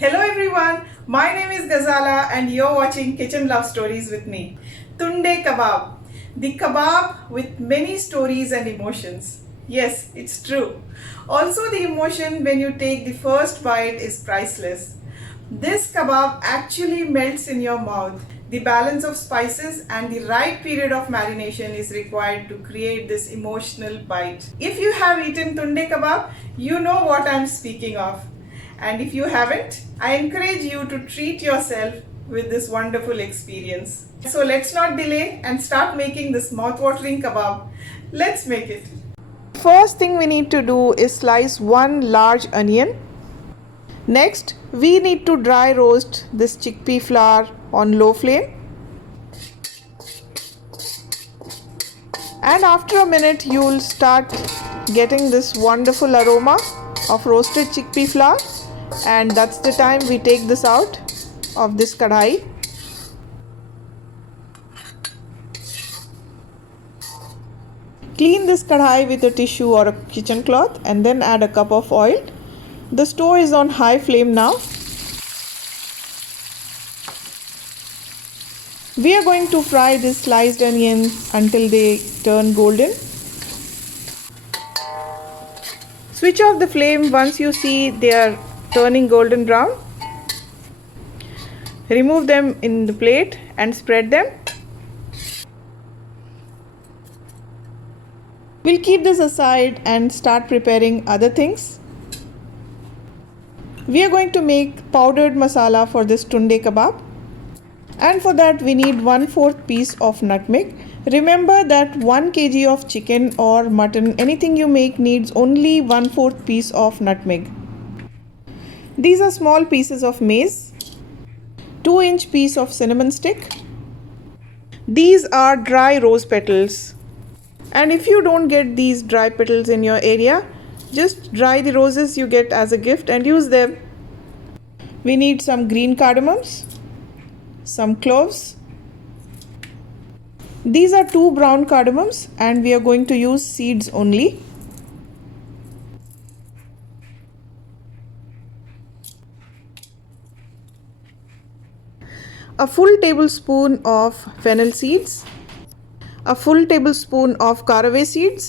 Hello everyone, my name is Ghazala and you're watching Kitchen Love Stories with me. Tunde Kebab, the kebab with many stories and emotions. Yes, it's true. Also, the emotion when you take the first bite is priceless. This kebab actually melts in your mouth. The balance of spices and the right period of marination is required to create this emotional bite. If you have eaten tunde kebab, you know what I'm speaking of. And if you haven't, I encourage you to treat yourself with this wonderful experience. So let's not delay and start making this mouth-watering kebab. Let's make it. First thing we need to do is slice one large onion. Next, we need to dry roast this chickpea flour on low flame. And after a minute, you will start getting this wonderful aroma of roasted chickpea flour. And that's the time we take this out of this kadhai. Clean this kadhai with a tissue or a kitchen cloth and then add a cup of oil. The stove is on high flame now. We are going to fry these sliced onions until they turn golden. Switch off the flame once you see they are turning golden brown. Remove them in the plate and spread them. We'll keep this aside and start preparing other things. We are going to make powdered masala for this tunde kebab. And for that we need 1/4 piece of nutmeg. Remember that 1 kg of chicken or mutton, anything you make needs only 1/4 piece of nutmeg. These are small pieces of maize, 2-inch piece of cinnamon stick. These are dry rose petals. And if you don't get these dry petals in your area, just dry the roses you get as a gift and use them. We need some green cardamoms, some cloves. These are 2 brown cardamoms and we are going to use seeds only. A full tablespoon of fennel seeds, a full tablespoon of caraway seeds.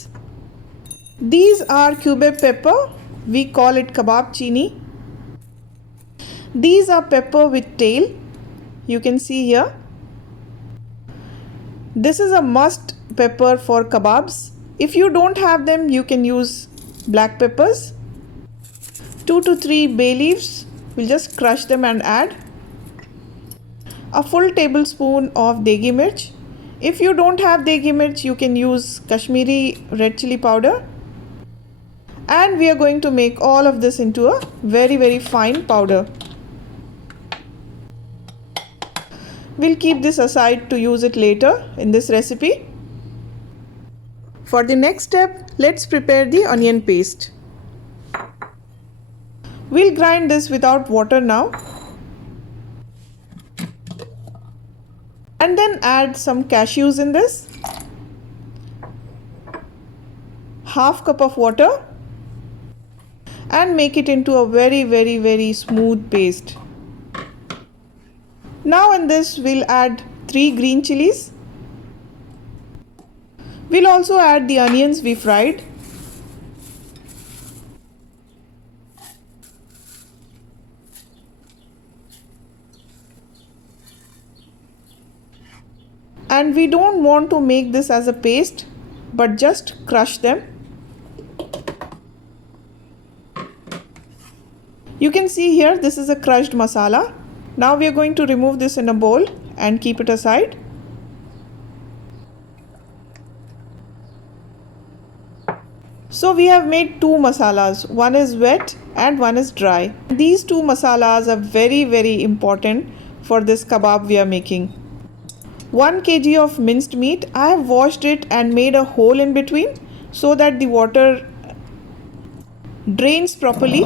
These are cube pepper, we call it kebab chini. These are pepper with tail, you can see here. This is a must pepper for kebabs. If you don't have them, you can use black peppers. 2 to 3 bay leaves, we'll just crush them and add. A full tablespoon of degi mirch. If you don't have degi mirch, you can use Kashmiri red chili powder. And we are going to make all of this into a very fine powder. We'll keep this aside to use it later in this recipe. For the next step, let's prepare the onion paste. We'll grind this without water now. And then add some cashews in this. Half cup of water. And make it into a very smooth paste. Now in this we'll add 3 green chilies. We'll also add the onions we fried. And we don't want to make this as a paste, but just crush them. You can see here this is a crushed masala. Now we are going to remove this in a bowl and keep it aside. So we have made 2 masalas. One is wet and one is dry. These 2 masalas are very important for this kebab we are making. 1 kg of minced meat. I have washed it and made a hole in between so that the water drains properly.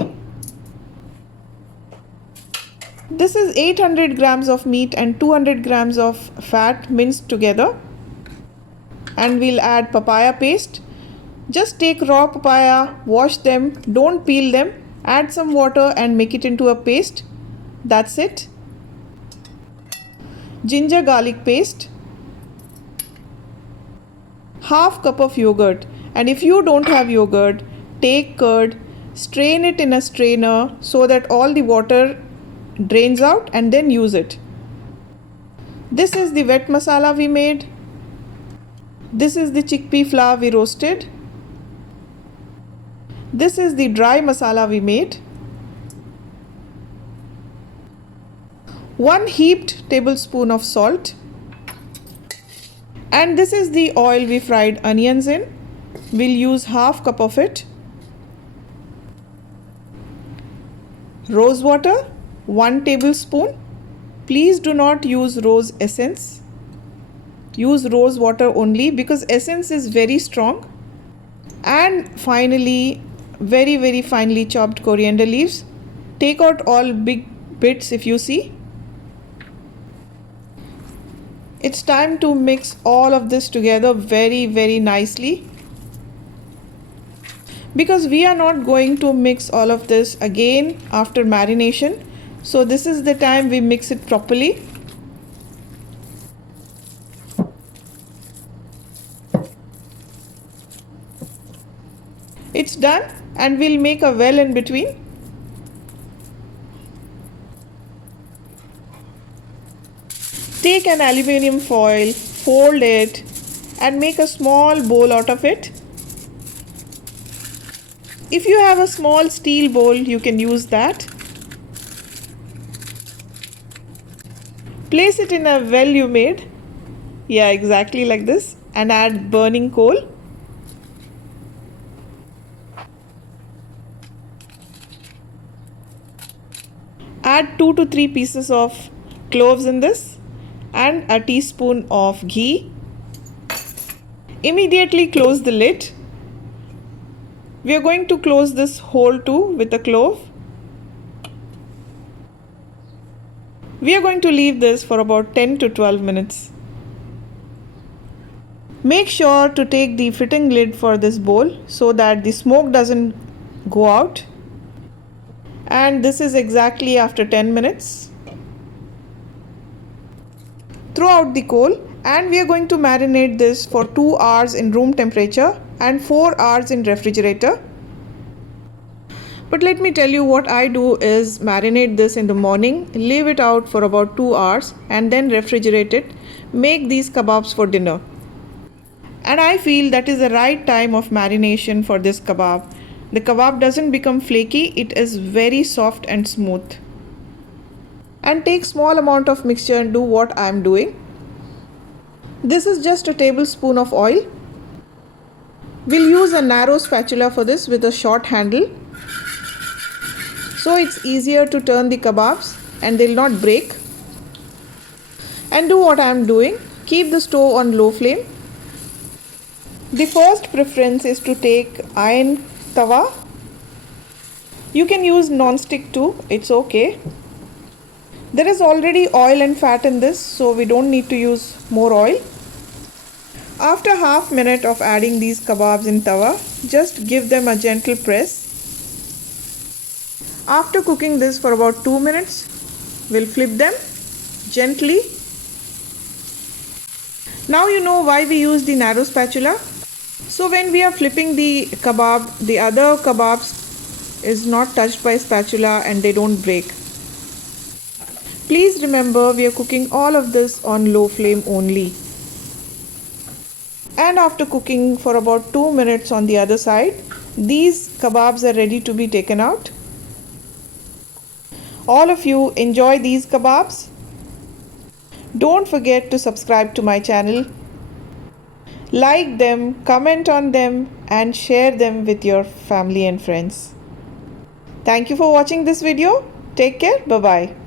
This is 800 grams of meat and 200 grams of fat minced together. And we'll add papaya paste. Just take raw papaya, wash them, don't peel them, add some water and make it into a paste. That's it. Ginger garlic paste. Half cup of yogurt, and if you don't have yogurt, take curd, strain it in a strainer so that all the water drains out, and then use it. This is the wet masala we made. This is the chickpea flour we roasted. This is the dry masala we made. 1 heaped tablespoon of salt. And this is the oil we fried onions in. We'll use half cup of it. Rose water, 1 tablespoon. Please do not use rose essence. Use rose water only because essence is very strong. And finally, very finely chopped coriander leaves. Take out all big bits if you see. It's time to mix all of this together very nicely, because we are not going to mix all of this again after marination. So this is the time we mix it properly. It's done, and we'll make a well in between. Take an aluminium foil, fold it, and make a small bowl out of it. If you have a small steel bowl, you can use that. Place it in a well you made. Yeah, exactly like this. And add burning coal. Add 2 to 3 pieces of cloves in this and a teaspoon of ghee. Immediately close the lid. We are going to close this hole too with a clove. We are going to leave this for about 10 to 12 minutes. Make sure to take the fitting lid for this bowl so that the smoke doesn't go out. And this is exactly after 10 minutes. Throw out the coal, and we are going to marinate this for 2 hours in room temperature and 4 hours in refrigerator. But let me tell you, what I do is marinate this in the morning, leave it out for about 2 hours and then refrigerate it, make these kebabs for dinner. And I feel that is the right time of marination for this kebab. The kebab doesn't become flaky, it is very soft and smooth. And take small amount of mixture and do what I am doing. This is just a tablespoon of oil. We'll use a narrow spatula for this with a short handle, so it's easier to turn the kebabs and they'll not break. And do what I am doing. Keep the stove on low flame. The first preference is to take iron tawa. You can use non-stick too, it's okay. There is already oil and fat in this, so we don't need to use more oil. After half minute of adding these kebabs in tawa, just give them a gentle press. After cooking this for about 2 minutes, we'll flip them gently. Now you know why we use the narrow spatula. So when we are flipping the kebab, the other kebabs is not touched by spatula and they don't break. Please remember, we are cooking all of this on low flame only. And after cooking for about 2 minutes on the other side, these kebabs are ready to be taken out. All of you enjoy these kebabs. Don't forget to subscribe to my channel. Like them, comment on them, and share them with your family and friends. Thank you for watching this video. Take care. Bye-bye.